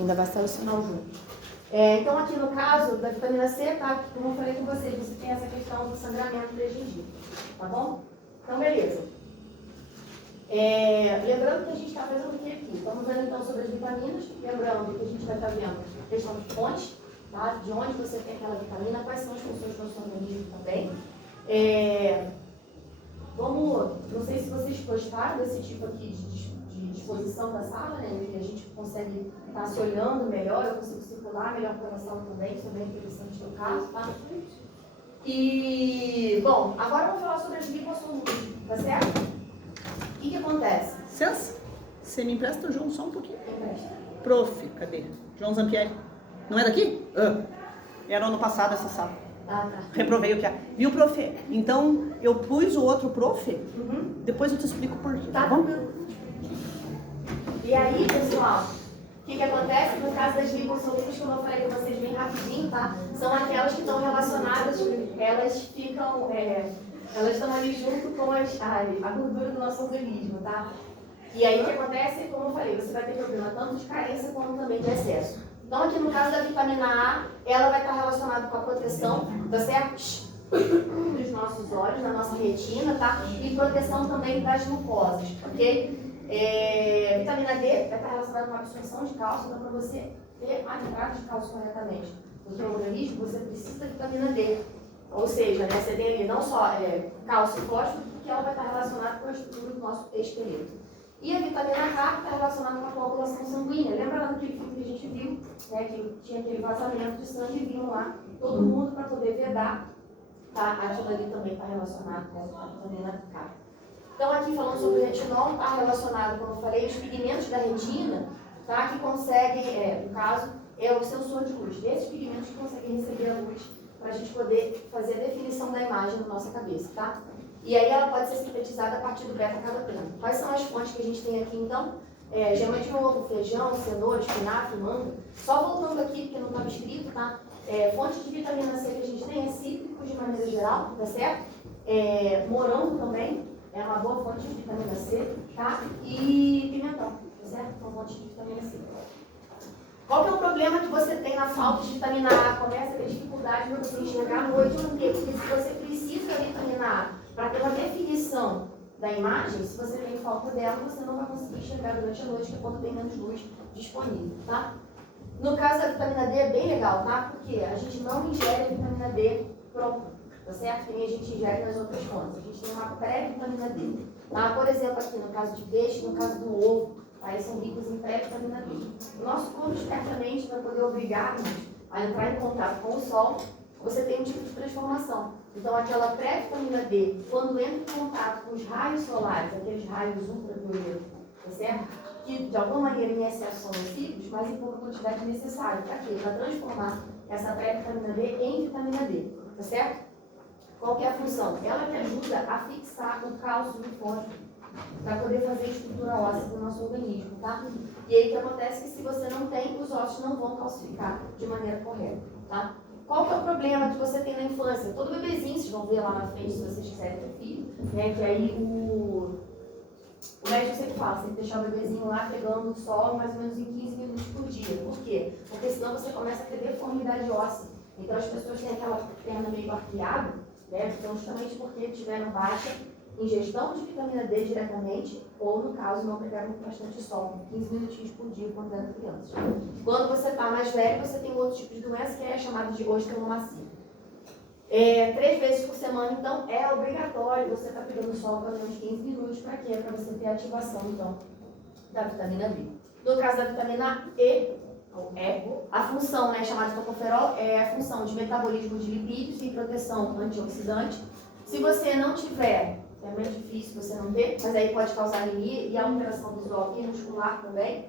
Ainda vai sair o sinal junto. Então, aqui no caso da vitamina C, tá? Como eu falei com vocês, você tem essa questão do sangramento da gengiva, tá bom? Então, beleza. Lembrando que a gente está fazendo o que aqui? Estamos vendo então sobre as vitaminas, lembrando que a gente vai estar vendo a questão de fonte, tá? De onde você tem aquela vitamina, quais são as funções do nosso organismo também. Não sei se vocês gostaram desse tipo aqui de disposição da sala, né? Que a gente consegue estar se olhando melhor, eu consigo circular melhor pela sala também, isso é bem interessante no caso, tá? E, bom, agora vamos falar sobre as lipossolúveis, tá certo? O que acontece? Licença, você me empresta o João só um pouquinho? Empresta. Prof, cadê? João Zampieri. Não é daqui? Era ano passado essa sala. Ah, tá. Reprovei o que é. Viu, prof? Então, eu pus o outro prof, depois eu te explico por quê, tá bom? E aí, pessoal, o que acontece? No caso das lipossolúveis, como eu falei com vocês bem rapidinho, tá? São aquelas que estão relacionadas, elas estão ali junto com a gordura do nosso organismo, tá? E aí o que acontece, como eu falei, você vai ter problema tanto de carência como também de excesso. Então aqui no caso da vitamina A, ela vai estar relacionada com a proteção, tá certo? Dos nossos olhos, da nossa retina, tá? E proteção também das mucosas, ok? Vitamina D vai estar relacionada com a absorção de cálcio, então para você ter a entrada de cálcio corretamente no seu organismo, você precisa da vitamina D. Ou seja, né, você tem ali não só cálcio e fósforo, porque ela vai estar relacionada com a estrutura do nosso esqueleto. E a vitamina K está relacionada com a coagulação sanguínea. Lembra lá daquele filme que a gente viu, né, que tinha aquele vazamento de sangue e vinham lá todo mundo para poder vedar, tá? Aquilo ali também está relacionado com a vitamina K. Então, aqui falando sobre o retinol, está relacionado, como eu falei, os pigmentos da retina, tá? Que conseguem, no caso, é o sensor de luz, desses pigmentos que conseguem receber a luz para a gente poder fazer a definição da imagem na nossa cabeça, tá? E aí ela pode ser sintetizada a partir do beta-caroteno. Quais são as fontes que a gente tem aqui, então? Gema de ovo, feijão, cenoura, espinafre, manga. Só voltando aqui, porque não estava escrito, tá? Fonte de vitamina C que a gente tem é cítricos de maneira geral, tá certo? Morango também é uma boa fonte de vitamina C, tá? E pimentão, tá certo? São fontes de vitamina C. Qual que é o problema que você tem na falta de vitamina A? Começa a ter dificuldade de você enxergar à noite. Por quê? Porque se você precisa da vitamina A para ter uma definição da imagem, se você tem falta dela, você não vai conseguir enxergar durante a noite, que é quando tem menos luz disponível, tá? No caso da vitamina D é bem legal, tá? Porque a gente não ingere a vitamina D pronta, tá certo? Que nem a gente ingere nas outras fontes. A gente tem uma pré-vitamina D. Tá? Por exemplo, aqui no caso de peixe, no caso do ovo, aí são ricos em pré-vitamina D. O nosso corpo, espertamente, para poder obrigar-nos a entrar em contato com o sol, você tem um tipo de transformação. Então, aquela pré-vitamina D, quando entra em contato com os raios solares, aqueles raios ultravioletos, tá certo? Que, de alguma maneira, em excesso são nocivos, mas em pouca quantidade necessária. Para quê? Para transformar essa pré-vitamina D em vitamina D, tá certo? Qual que é a função? Ela que ajuda a fixar o cálcio e o fósforo para poder fazer a estrutura óssea do nosso organismo, tá? E aí o que acontece é que se você não tem, os ossos não vão calcificar de maneira correta, tá? Qual que é o problema que você tem na infância? Todo bebezinho, vocês vão ver lá na frente, se vocês quiserem ter filho, né? Que aí o médico sempre fala, você tem que deixar o bebezinho lá pegando o sol mais ou menos em 15 minutos por dia. Por quê? Porque senão você começa a ter deformidade óssea. Então as pessoas têm aquela perna meio arqueada, né? Então justamente porque tiveram baixa ingestão de vitamina D diretamente, ou no caso não pegaram bastante sol, 15 minutinhos por dia quando eram crianças. Quando você está mais velho, você tem outro tipo de doença que é chamado de osteomacia. 3 vezes por semana, então, é obrigatório você estar pegando sol pelo menos 15 minutos. Para quê? Para você ter a ativação, então, da vitamina D. No caso da vitamina E, ou E, a função, né, chamada de tocoferol, é a função de metabolismo de lipídios e proteção antioxidante. Se você não tiver, é meio difícil você não ter, mas aí pode causar anemia e alteração visual e muscular também.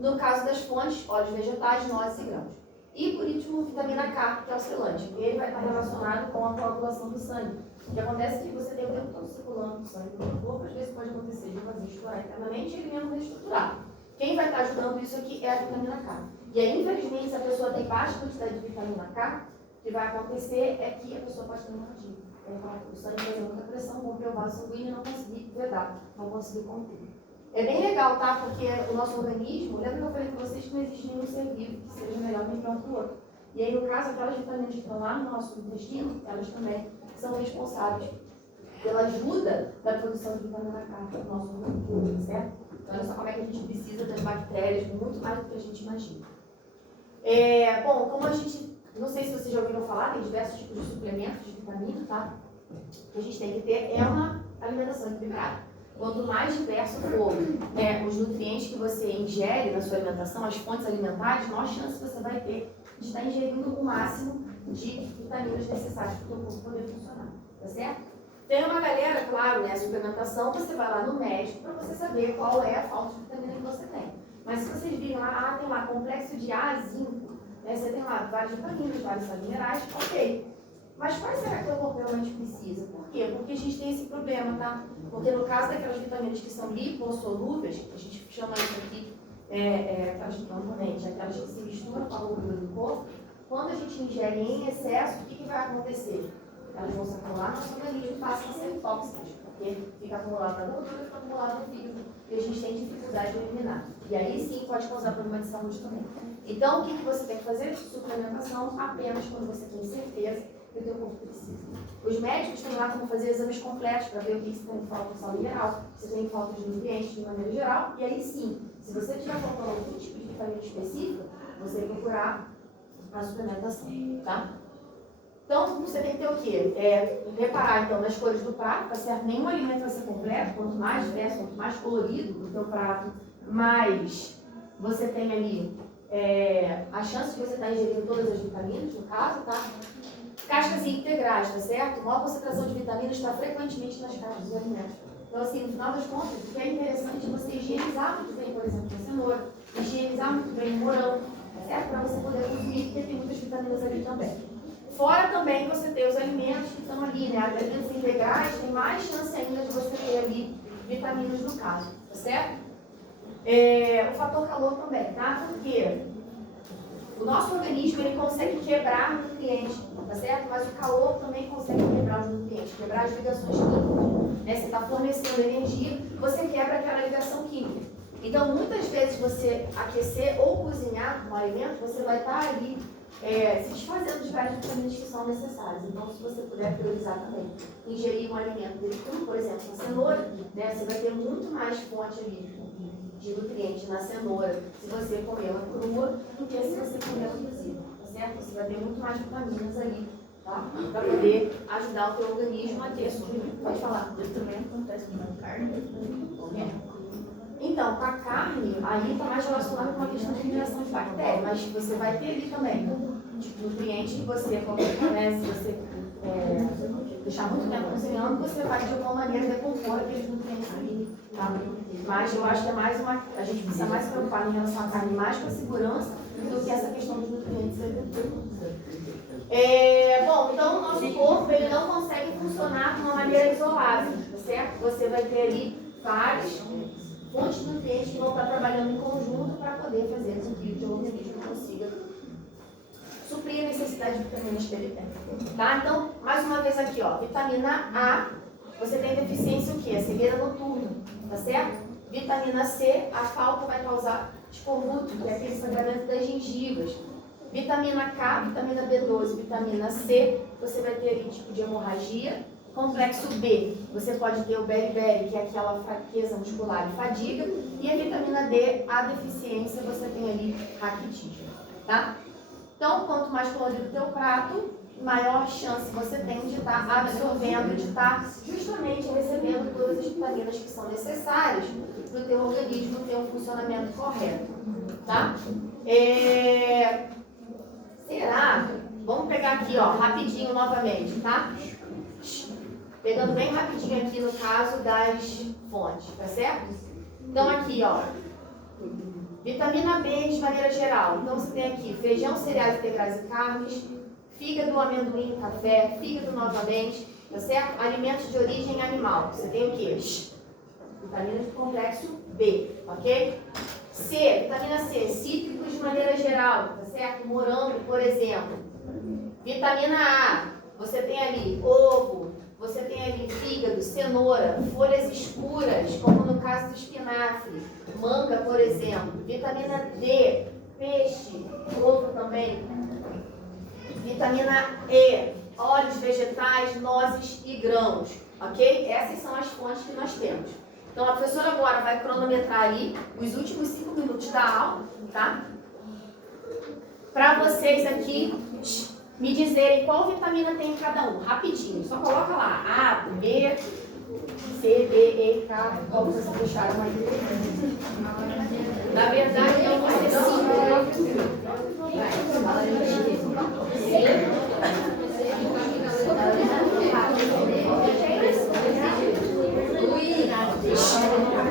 No caso das fontes, óleos vegetais, nozes e grãos. E, por último, vitamina K, que é o selante. Ele vai estar relacionado com a coagulação do sangue. O que acontece é que você tem o tempo todo circulando o sangue no corpo, às vezes pode acontecer de vazio estourar internamente e ele mesmo reestruturar. Quem vai estar ajudando isso aqui é a vitamina K. E aí, infelizmente, se a pessoa tem baixa quantidade de vitamina K, o que vai acontecer é que a pessoa pode ter hemorragia. O sangue fazer muita pressão, romper o vaso sanguíneo e não conseguir vedar, não conseguir conter. É bem legal, tá? Porque o nosso organismo, lembra que eu falei com vocês que não existe nenhum ser uma para o outro. E aí, no caso, aquelas vitaminas que estão lá no nosso intestino, elas também são responsáveis pela ajuda da produção de vitamina K no nosso organismo, certo? Então, olha só como é que a gente precisa das bactérias, muito mais do que a gente imagina. Bom, como a gente, não sei se vocês já ouviram falar, tem diversos tipos de suplementos de vitamina, tá? Que a gente tem que ter é uma alimentação equilibrada. Quanto mais diverso for os nutrientes que você ingere na sua alimentação, as fontes alimentares, maior chance você vai ter de estar ingerindo o máximo de vitaminas necessárias para o teu corpo poder funcionar, tá certo? Tem uma galera, claro, né, a suplementação, você vai lá no médico para você saber qual é a falta de vitamina que você tem. Mas se vocês virem lá, tem lá complexo de A a zinco, né, você tem lá várias vitaminas, vários sais minerais, ok. Mas quais será que o corpo realmente precisa? Por quê? Porque a gente tem esse problema, tá? Porque no caso daquelas vitaminas que são lipossolúveis, a gente chama isso aqui, aquelas que se misturam com a gordura do corpo, quando a gente ingere em excesso, o que vai acontecer? Elas vão se acumular no nosso organismo e passam a ser tóxicas, porque fica acumulado na gordura, fica acumulado no fígado, e a gente tem dificuldade de eliminar. E aí sim pode causar problema de saúde também. Então, o que você tem que fazer? Suplementação apenas quando você tem certeza que o teu corpo precisa. Os médicos têm lá como fazer exames completos para ver o que você tem falta de sal mineral, se você tem falta de nutrientes de maneira geral, e aí sim, se você tiver faltando algum tipo de vitamina específica, você vai procurar a suplementação, tá? Então, você tem que ter o quê? Reparar, então, nas cores do prato, tá certo? Nenhum alimento vai ser completo, quanto mais diverso, quanto mais colorido o teu prato, mais você tem ali a chance de você estar ingerindo todas as vitaminas, no caso, tá? Cascas integrais, tá certo? A maior concentração de vitaminas está frequentemente nas cascas dos alimentos. Então, assim, no final das contas, o que é interessante é você higienizar muito bem, por exemplo, a cenoura, higienizar muito bem o morango, tá certo? Para você poder consumir, porque tem muitas vitaminas ali também. Fora também você ter os alimentos que estão ali, né? Alimentos integrais, tem mais chance ainda de você ter ali vitaminas no caso, tá certo? O fator calor também, tá? Porque o nosso organismo, ele consegue quebrar nutrientes, tá certo? Mas o calor também consegue quebrar os nutrientes, quebrar as ligações químicas. Né? Você está fornecendo energia, você quebra aquela ligação química. Então, muitas vezes você aquecer ou cozinhar um alimento, você vai estar ali se desfazendo de várias vitaminas que são necessárias. Então, se você puder priorizar também, ingerir um alimento dele cru, por exemplo, a cenoura, né, você vai ter muito mais fonte ali de nutrientes na cenoura se você comer ela crua do que se você comer ela cozida, tá certo? Você vai ter muito mais vitaminas ali, tá? Para poder ajudar o teu organismo a ter suprimento. Pode falar. Isso também acontece com a carne. Então, com a carne, aí está mais relacionado com a questão de eliminação de bactérias, mas você vai ter ali também nutrientes que você, se você deixar muito tempo cozinhando, você vai de alguma maneira decompor aqueles nutrientes ali, tá? Mas eu acho que a gente precisa mais se preocupar em relação à carne, mais com a segurança do que essa questão dos nutrientes ali. Bom, então o nosso corpo ele não consegue funcionar de uma maneira isolada, tá certo? Você vai ter ali vários fontes de nutrientes que vão estar trabalhando em conjunto para poder fazer com que o teu organismo consiga suprir a necessidade de vitaminas que ele tem. Tá? Então, mais uma vez aqui, ó, vitamina A, você tem deficiência o quê? A cegueira noturna, tá certo? Vitamina C, a falta vai causar escorbuto, que é aquele sangramento das gengivas. Vitamina K, vitamina B12, vitamina C, você vai ter ali tipo de hemorragia. Complexo B, você pode ter o beriberi, que é aquela fraqueza muscular e fadiga, e a vitamina D, a deficiência, você tem ali raquitismo, tá? Então, quanto mais colorido o teu prato, maior chance você tem de estar absorvendo, de estar justamente recebendo todas as vitaminas que são necessárias para o teu organismo ter um funcionamento correto, tá? Será? Vamos pegar aqui, ó, rapidinho novamente, tá? Pegando bem rapidinho aqui no caso das fontes, tá certo? Então aqui, ó, vitamina B de maneira geral. Então você tem aqui feijão, cereais integrais e carnes, fígado, amendoim, café, fígado novamente, tá certo? Alimentos de origem animal. Você tem o quê? Vitamina do complexo B, ok? C, vitamina C, cítricos de maneira geral, tá certo? Morango, por exemplo. Vitamina A, você tem ali ovo, você tem ali fígado, cenoura, folhas escuras, como no caso do espinafre, manga, por exemplo. Vitamina D, peixe, ovo também. também. Vitamina E, óleos vegetais, nozes e grãos, ok? Essas são as fontes que nós temos. Então a professora agora vai cronometrar aí os últimos 5 minutos da aula, tá? Para vocês aqui me dizerem qual vitamina tem em cada um, rapidinho. Só coloca lá A, B, C, D, E, K, qual vocês puxaram aí. Na verdade, eu vou ser 5.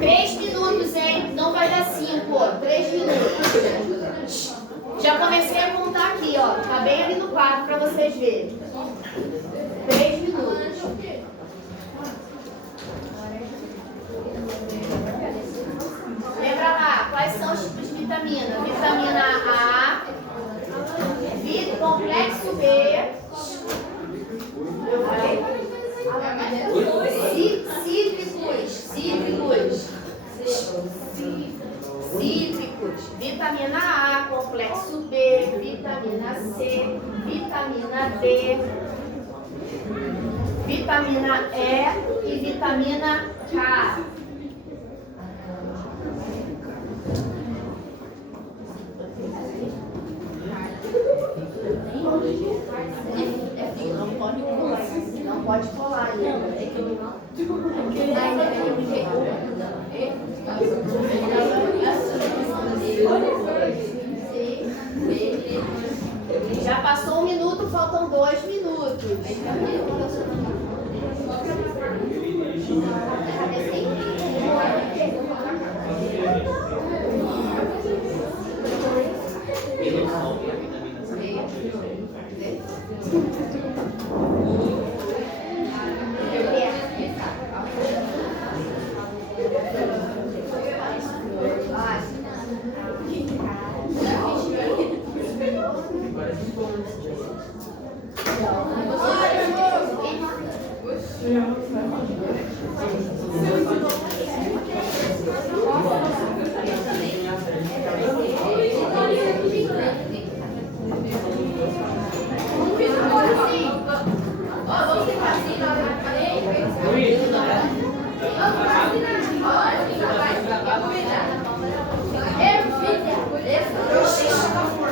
Três minutos, hein? Não vai dar 5, 3 minutos. Já comecei a contar aqui, ó. Tá bem ali no quadro para vocês verem. 3 minutos. Lembra lá, quais são os tipos de vitamina? Vitamina A, complexo B. Eu falei? Cítricos. Vitamina A, complexo B, vitamina C, vitamina D, vitamina E e vitamina K. Não pode colar ainda. Já passou 1 minuto, faltam 2 minutos.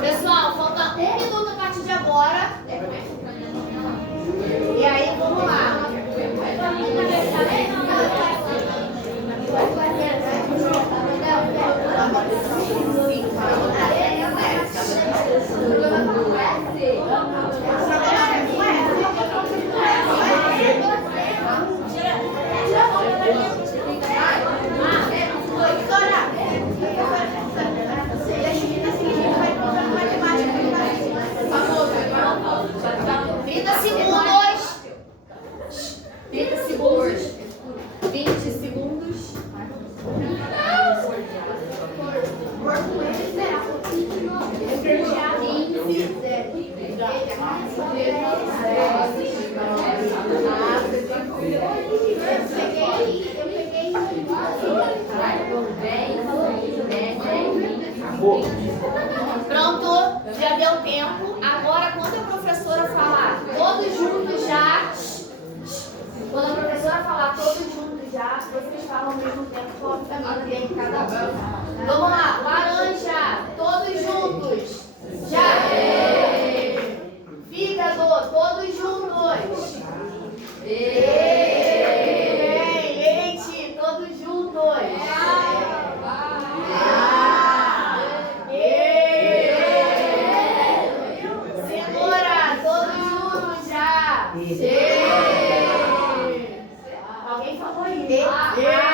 Pessoal, falta 1 minuto a partir de agora. E aí, vamos lá. Pronto, já deu tempo. Agora, quando a professora falar todos juntos já, quando a professora falar todos juntos já, vocês falam ao mesmo tempo qual vitamina tem em cada um. Vamos lá, laranja, todos juntos. Já. Fígado, todos juntos. Leite, todos juntos. Cenoura, todos juntos já. Alguém falou aí?